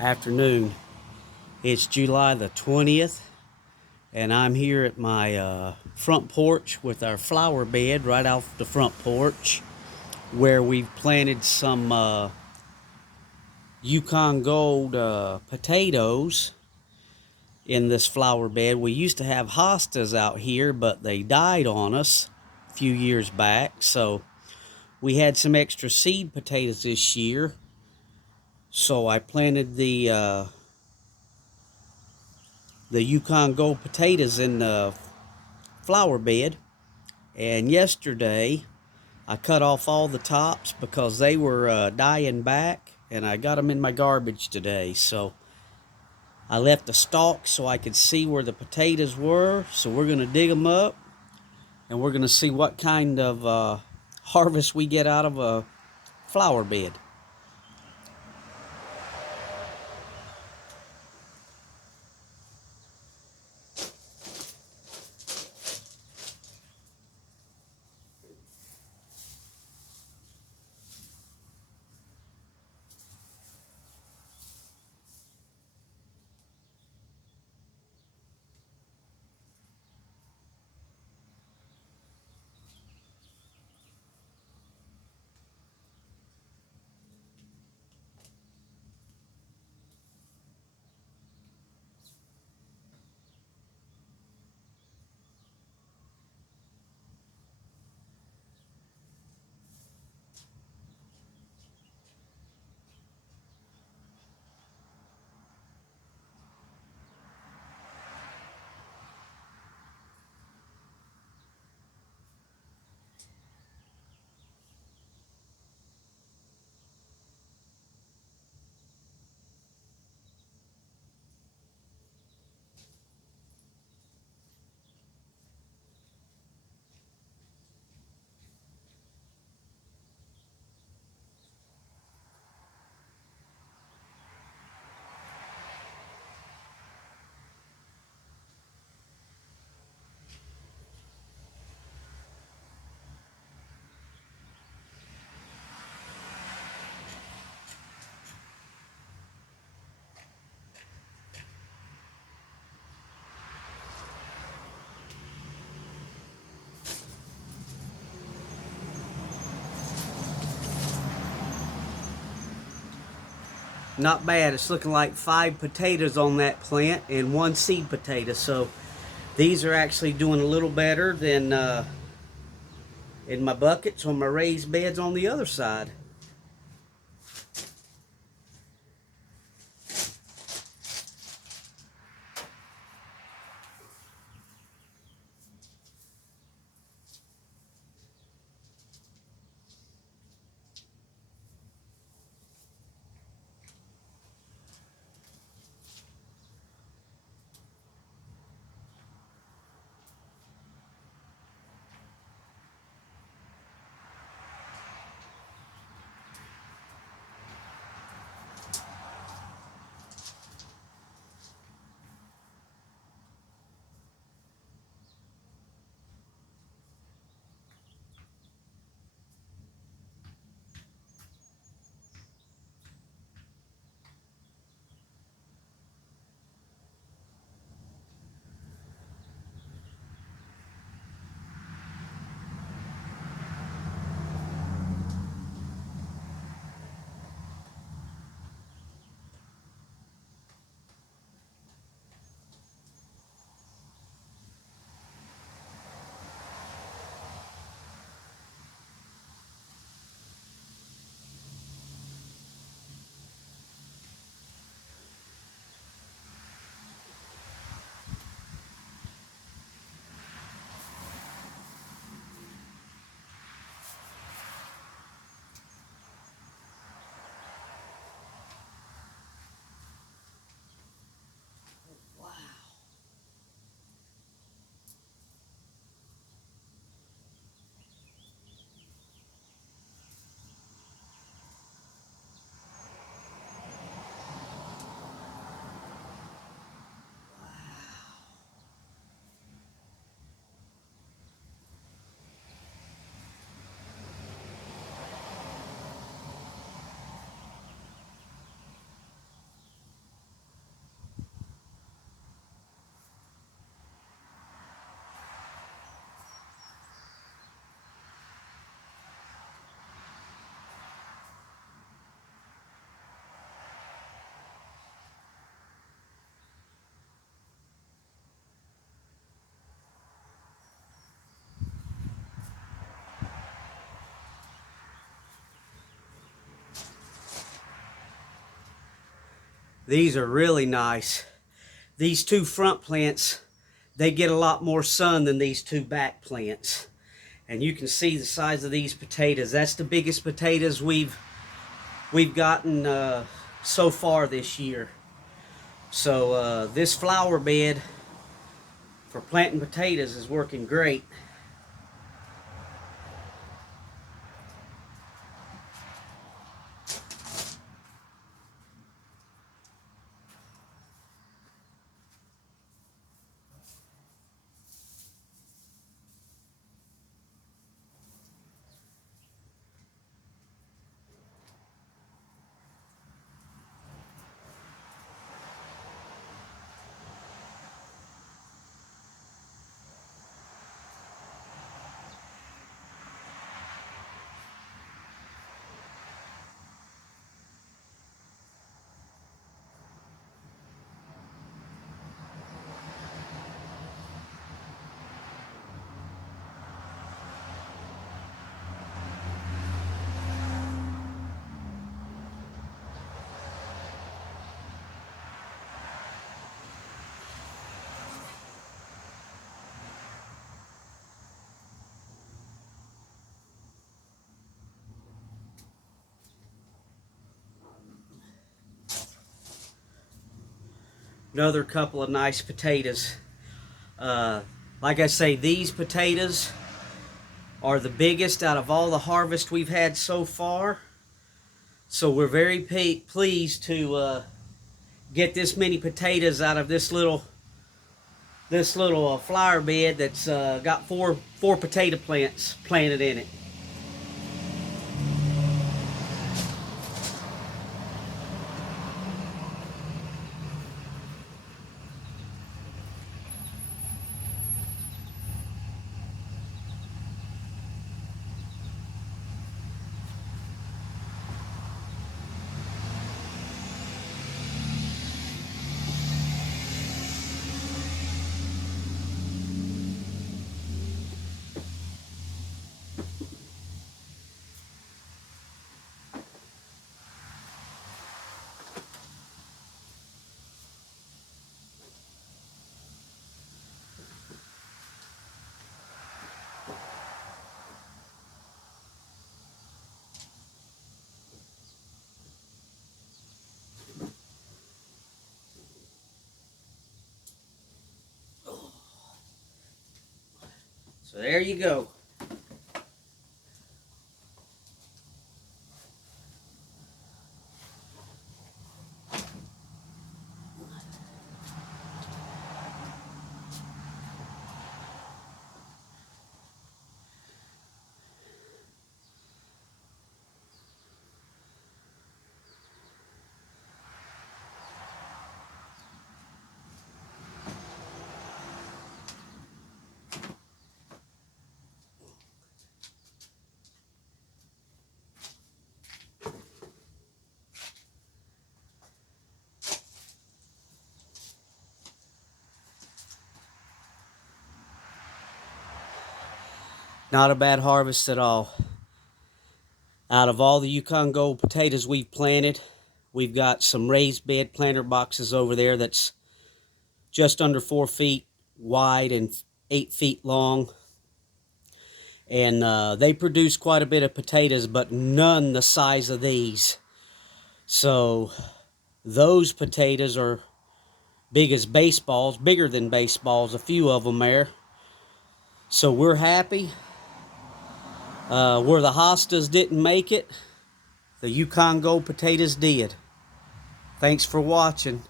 afternoon. It's July the 20th, and I'm here at my front porch with our flower bed right off the front porch where we've planted some Yukon Gold potatoes in this flower bed. We used to have hostas out here, but they died on us a few years back, so we had some extra seed potatoes this year. So I planted the Yukon Gold potatoes in the flower bed, and yesterday I cut off all the tops because they were dying back, and I got them in my garbage today. So I left the stalks so I could see where the potatoes were. So we're going to dig them up, and we're going to see what kind of harvest we get out of a flower bed. Not bad. It's looking like 5 potatoes on that plant and 1 seed potato. So these are actually doing a little better than in my buckets on my raised beds on the other side. These are really nice. These two front plants, they get a lot more sun than these two back plants. And you can see the size of these potatoes. That's the biggest potatoes we've gotten so far this year. So this flower bed for planting potatoes is working great. Another couple of nice potatoes. Like I say, these potatoes are the biggest out of all the harvest we've had so far. So we're very pleased to get this many potatoes out of this little flower bed that's got four potato plants planted in it. So there you go. Not a bad harvest at all. Out of all the Yukon Gold potatoes we've planted, we've got some raised bed planter boxes over there that's just under 4 feet wide and 8 feet long. And they produce quite a bit of potatoes, but none the size of these. So those potatoes are big as baseballs, bigger than baseballs, a few of them there. So we're happy. Where the hostas didn't make it, the Yukon Gold potatoes did. Thanks for watching.